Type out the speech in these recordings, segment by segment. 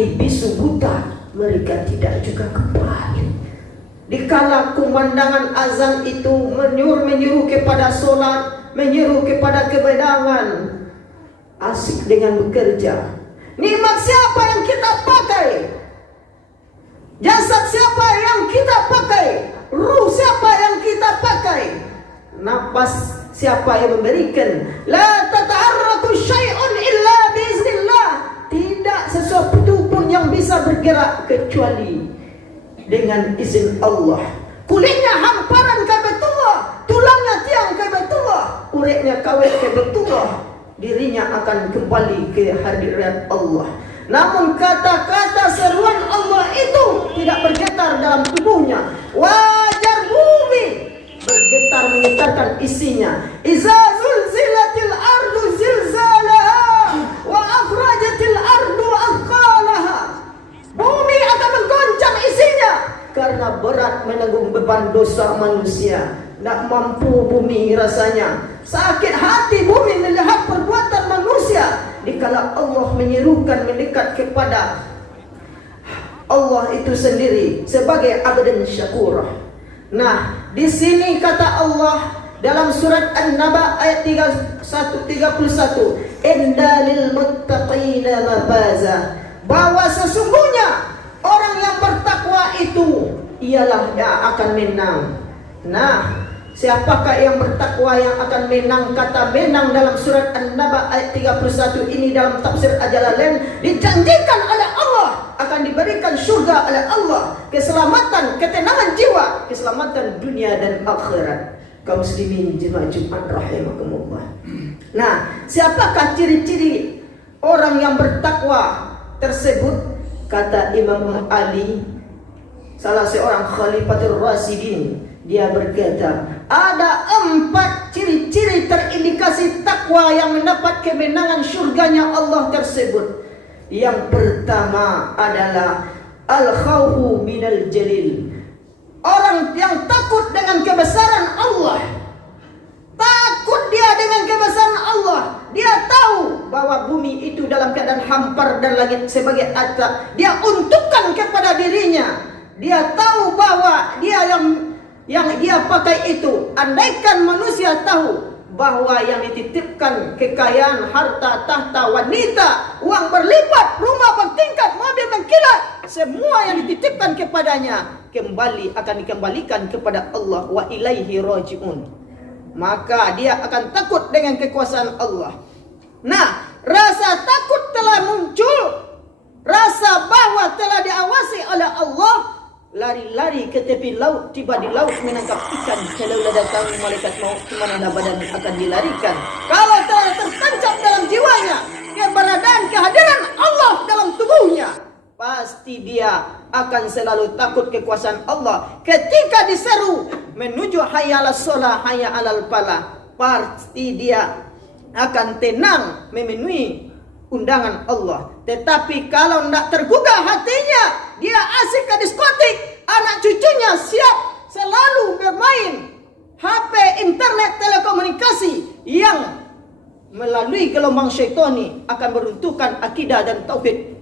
tuli bisu buta, mereka tidak juga kembali. Dikala kumandangan azan itu menyuruh kepada solat, menyuruh kepada kebenaran, asik dengan bekerja. Nikmat siapa yang kita pakai? Jasad siapa yang kita pakai? Ruh siapa yang kita pakai? Napas siapa yang memberikan? La tata'arraku syai'un illa biiznillah. Tidak sesuatu pun yang bisa bergerak kecuali dengan izin Allah. Kulitnya hamparan ke Baitullah, tulangnya tiang ke Baitullah, uretnya kawet ke Baitullah, dirinya akan kembali ke hadirat Allah. Namun kata-kata seruan Allah itu tidak bergetar dalam tubuhnya. Wajar bumi bergetar menggetarkan isinya. Iza zulzilatil ardu zilzalaha wa akhrajatil ardu athqalaha. Bumi akan menggoncang isinya karena berat menanggung beban dosa manusia. Tak mampu bumi rasanya. Sakit hati bumi melihat perbuatan manusia. Dikala Allah menyerukan mendekat kepada Allah itu sendiri sebagai abdan syakur. Nah, di sini kata Allah dalam surat An-Naba ayat 31, "Inna lil muttaqina mafaza." Bahwa sesungguhnya orang yang bertakwa itu ialah yang akan menang. Nah, siapakah yang bertakwa yang akan menang? Kata menang dalam surat An-Naba ayat 31 ini dalam tafsir Al-Jalalain, dijanjikan oleh Allah akan diberikan surga oleh Allah, keselamatan, ketenangan jiwa, keselamatan dunia dan akhirat. Kaum muslimin jemaah Jumat rahimakumullah. Nah, siapakah ciri-ciri orang yang bertakwa tersebut? Kata Imam Ali, salah seorang Khalifatul Rasyidin, dia berkata, ada 4 ciri-ciri terindikasi takwa yang mendapat kemenangan surganya Allah tersebut. Yang pertama adalah al-khawfu minal jalil. Orang yang takut dengan kebesaran Allah. Takut dia dengan kebesaran Allah. Dia tahu bahwa bumi itu dalam keadaan hampar dan langit sebagai atap. Dia untukkan kepada dirinya. Dia tahu bahwa dia yang dia pakai itu, andaikan manusia tahu bahwa yang dititipkan kekayaan, harta, tahta, wanita, uang berlipat, rumah bertingkat, mobil berkilat, semua yang dititipkan kepadanya akan dikembalikan kepada Allah, wa ilaihi raji'un. Maka dia akan takut dengan kekuasaan Allah. Nah, rasa takut telah muncul, rasa bahwa telah diawasi oleh Allah. Lari-lari ke tepi laut, tiba di laut menangkap ikan. Kalau datang malaikat maut, kemana badan akan dilarikan. Kalau telah tertancap dalam jiwanya keberadaan kehadiran Allah dalam tubuhnya, pasti dia akan selalu takut kekuasaan Allah. Ketika diseru menuju hayya 'alas shalah, hayya 'alal falah, pasti dia akan tenang memenuhi undangan Allah. Tetapi kalau tidak tergugah hatinya, dia asik ke diskotik, anak cucunya siap selalu bermain HP, internet, telekomunikasi yang melalui gelombang syaitani akan meruntuhkan akidah dan tauhid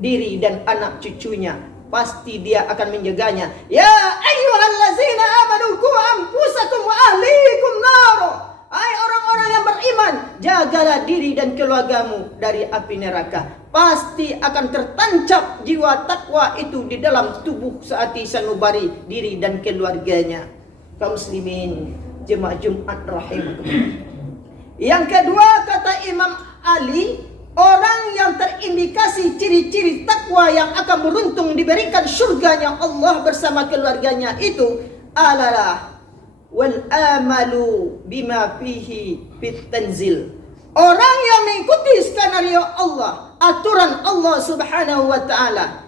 diri dan anak cucunya. Pasti dia akan menjaganya. Ya ayyuhallazina amanu qu anfusakum wa ahlikum naro. Hai orang-orang yang beriman, jagalah diri dan keluargamu dari api neraka. Pasti akan tertancap jiwa takwa itu di dalam tubuh sehati sanubari diri dan keluarganya. Kaum muslimin jemaah Jumat rahimakumullah. Yang kedua, kata Imam Ali, orang yang terindikasi ciri-ciri takwa yang akan beruntung diberikan surganya Allah bersama keluarganya itu adalah wal amalu bima fihi fit tanzil. Orang yang mengikuti skenario Allah, aturan Allah Subhanahu wa taala.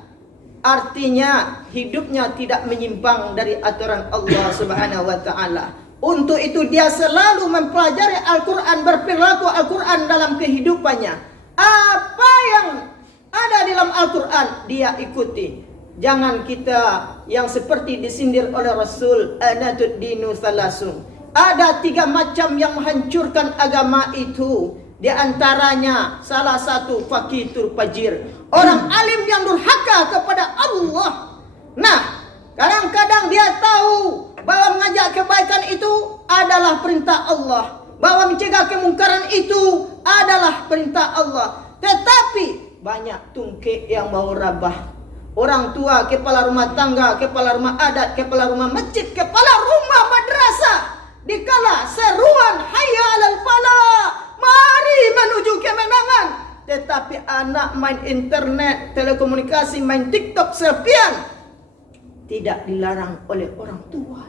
Artinya hidupnya tidak menyimpang dari aturan Allah Subhanahu wa taala. Untuk itu dia selalu mempelajari Al-Qur'an, berperilaku Al-Qur'an dalam kehidupannya. Apa yang ada dalam Al-Qur'an dia ikuti. Jangan kita yang seperti disindir oleh Rasul, anatud dinu salasun. Ada 3 macam yang menghancurkan agama itu. Di antaranya salah satu fakitur fajir, orang alim yang durhaka kepada Allah. Nah, kadang-kadang dia tahu bahwa mengajak kebaikan itu adalah perintah Allah, bahwa mencegah kemungkaran itu adalah perintah Allah. Tetapi banyak tungkek yang mau rabah. Orang tua, kepala rumah tangga, kepala rumah adat, kepala rumah masjid, kepala rumah madrasah, dikala seruan hayya 'alal falah, mari menuju kemenangan, tetapi anak main internet, telekomunikasi, main TikTok, selfiean, tidak dilarang oleh orang tua.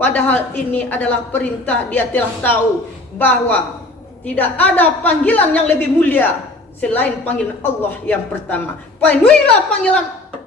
Padahal ini adalah perintah. Dia telah tahu bahwa tidak ada panggilan yang lebih mulia selain panggilan Allah yang pertama. Penuhilah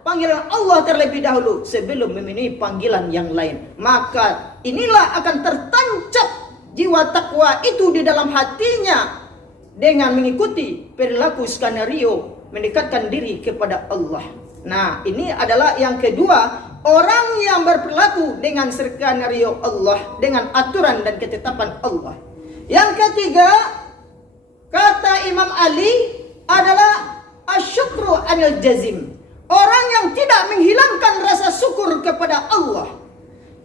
panggilan Allah terlebih dahulu sebelum memenuhi panggilan yang lain. Maka inilah akan tertancap jiwa takwa itu di dalam hatinya dengan mengikuti perilaku skenario mendekatkan diri kepada Allah. Nah, ini adalah yang kedua, orang yang berperilaku dengan skenario Allah, dengan aturan dan ketetapan Allah. Yang ketiga, kata Imam Ali adalah asyukru anil jazim. Orang yang tidak menghilangkan rasa syukur kepada Allah.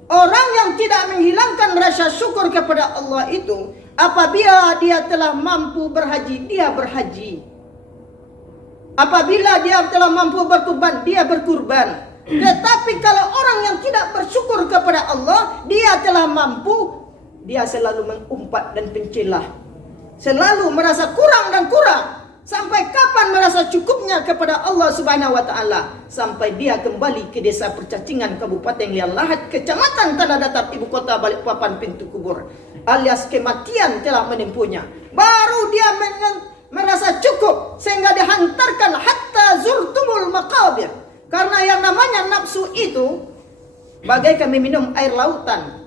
Orang yang tidak menghilangkan rasa syukur kepada Allah itu, apabila dia telah mampu berhaji, dia berhaji. Apabila dia telah mampu berkurban, dia berkurban. Tetapi kalau orang yang tidak bersyukur kepada Allah, dia telah mampu, dia selalu mengumpat dan pencelah, selalu merasa kurang dan kurang. Sampai kapan merasa cukupnya kepada Allah Subhanahu wa taala? Sampai dia kembali ke desa Percacingan, Kabupaten Liang Lahat, Kecamatan Tanah Datar, ibu kota Balikpapan, pintu kubur, alias kematian telah menempuhnya. Baru dia merasa cukup sehingga dihantarkan hatta zurtumul maqabir. Karena yang namanya nafsu itu bagaikan meminum air lautan.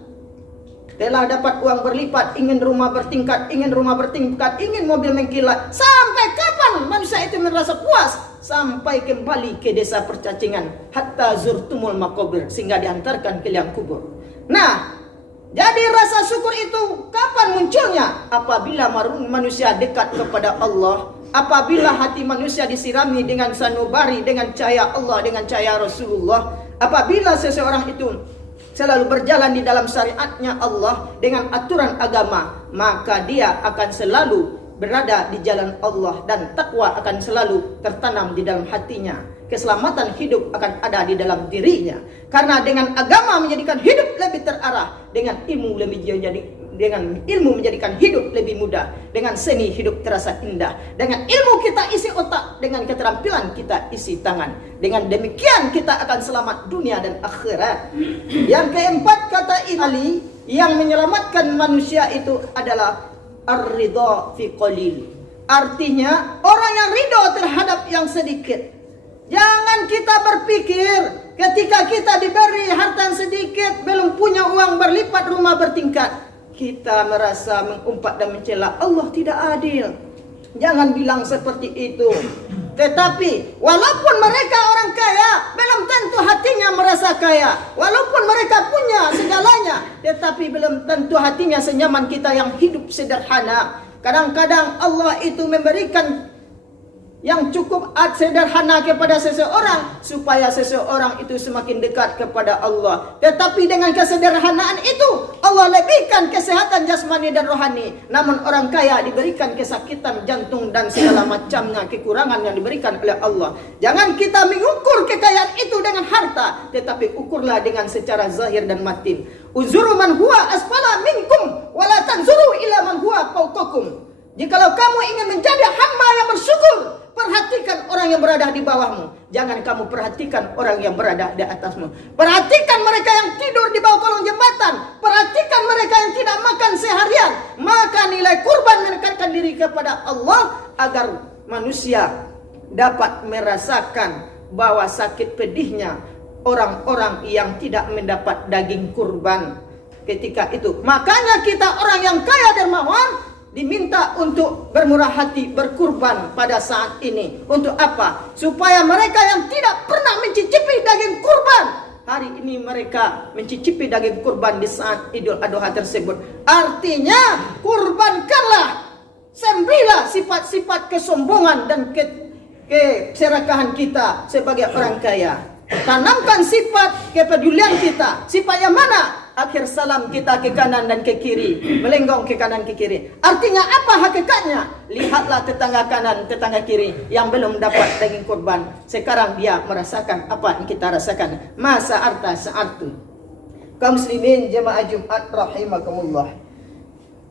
Telah dapat uang berlipat, ingin rumah bertingkat, ingin mobil mengkilat. Sampai kapan manusia itu merasa puas? Sampai kembali ke desa Percacingan, hatta zurtumul maqabir, sehingga dihantarkan ke liang kubur. Nah, jadi rasa syukur itu kapan munculnya? Apabila manusia dekat kepada Allah, apabila hati manusia disirami dengan sanubari, dengan cahaya Allah, dengan cahaya Rasulullah, apabila seseorang itu selalu berjalan di dalam syariatnya Allah dengan aturan agama, maka dia akan selalu berada di jalan Allah dan takwa akan selalu tertanam di dalam hatinya. Keselamatan hidup akan ada di dalam dirinya. Karena dengan agama menjadikan hidup lebih terarah, dengan ilmu menjadikan hidup lebih mudah, dengan seni hidup terasa indah, dengan ilmu kita isi otak, dengan keterampilan kita isi tangan. Dengan demikian kita akan selamat dunia dan akhirat. Yang keempat, kata Ali, yang menyelamatkan manusia itu adalah ar-ridha fi qalil. Artinya orang yang ridho terhadap yang sedikit. Jangan kita berpikir ketika kita diberi harta yang sedikit, belum punya uang berlipat, rumah bertingkat, kita merasa mengumpat dan mencela. Allah tidak adil. Jangan bilang seperti itu. Tetapi walaupun mereka orang kaya, belum tentu hatinya merasa kaya. Walaupun mereka punya segalanya, tetapi belum tentu hatinya senyaman kita yang hidup sederhana. Kadang-kadang Allah itu memberikan yang cukup sederhana kepada seseorang supaya seseorang itu semakin dekat kepada Allah. Tetapi dengan kesederhanaan itu Allah lebihkan kesehatan jasmani dan rohani. Namun orang kaya diberikan kesakitan jantung dan segala macamnya kekurangan yang diberikan oleh Allah. Jangan kita mengukur kekayaan itu dengan harta, tetapi ukurlah dengan secara zahir dan batin. Uzuru man huwa asfala minkum wala tanzuru ila man huwa fawqakum. Jikalau kamu ingin menjadi hamba yang bersyukur, perhatikan orang yang berada di bawahmu. Jangan kamu perhatikan orang yang berada di atasmu. Perhatikan mereka yang tidur di bawah kolong jembatan. Perhatikan mereka yang tidak makan seharian. Maka nilai kurban mendekatkan diri kepada Allah agar manusia dapat merasakan bahwa sakit pedihnya orang-orang yang tidak mendapat daging kurban ketika itu. Makanya kita orang yang kaya dermawan diminta untuk bermurah hati, berkurban pada saat ini. Untuk apa? Supaya mereka yang tidak pernah mencicipi daging kurban, hari ini mereka mencicipi daging kurban di saat Idul Adha tersebut. Artinya, kurbankanlah Sembrilah sifat-sifat kesombongan dan keserakahan kita sebagai orang kaya. Tanamkan sifat kepedulian kita. Sifat yang mana? Akhir salam kita ke kanan dan ke kiri, melenggong ke kanan ke kiri. Artinya apa hakikatnya? Lihatlah tetangga kanan, tetangga kiri yang belum dapat daging kurban. Sekarang dia merasakan apa yang kita rasakan. Masa arta sa'artu. Kaum muslimin jemaah Jumat rahimakumullah.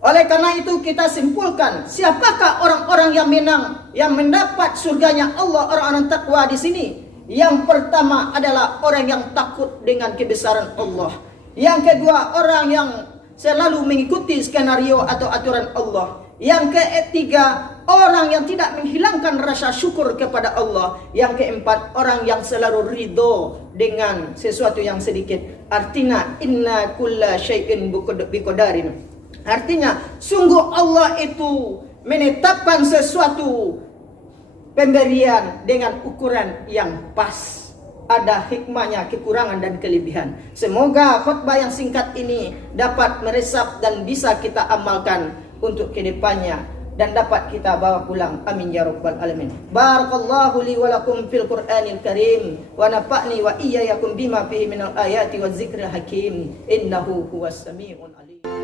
Oleh karena itu kita simpulkan, siapakah orang-orang yang menang, yang mendapat surganya Allah, orang-orang takwa di sini? Yang pertama adalah orang yang takut dengan kebesaran Allah. Yang kedua, orang yang selalu mengikuti skenario atau aturan Allah. Yang ketiga, orang yang tidak menghilangkan rasa syukur kepada Allah. Yang keempat, orang yang selalu ridho dengan sesuatu yang sedikit. Artinya, inna kulla syai'in biqadarin. Artinya, sungguh Allah itu menetapkan sesuatu pemberian dengan ukuran yang pas. Ada hikmahnya, kekurangan dan kelebihan. Semoga khutbah yang singkat ini dapat meresap dan bisa kita amalkan untuk kedepannya dan dapat kita bawa pulang. Amin ya rabbal alamin. Barakallahu li wa lakum fil Qur'anil Karim wa nafa'ni wa iyyakum bima fihi minal ayati waz zikril hakim. Innahu huwas samiul alim.